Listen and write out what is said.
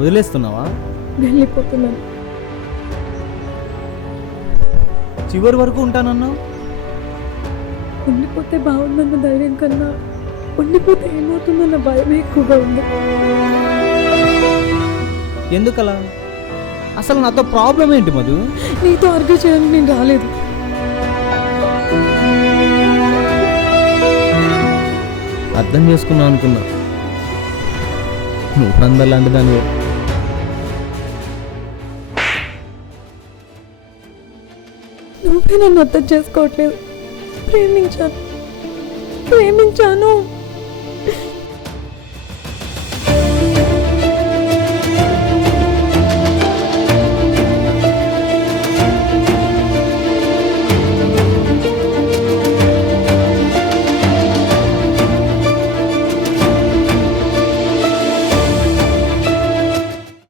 వదిలేస్తున్నావా? వెళ్ళిపోతున్నాను. చివరి వరకు ఉంటానన్నావు. ఉండిపోతే బాగుందన్న ధైర్యం కన్నా ఉండిపోతే ఏమవుతుందన్న భయమే ఎక్కువగా ఉంది. ఎందుకలా? అసలు నాతో ప్రాబ్లం ఏంటి మధు? నీతో ఆర్గ్యూ చేయడానికి నేను రాలేదు. అర్థం చేసుకున్నావు అనుకున్నా. నువ్వు అందరిలాంటి దానివే. నువ్వే నన్ను అర్థం చేసుకోవట్లేదు. ప్రేమించాను.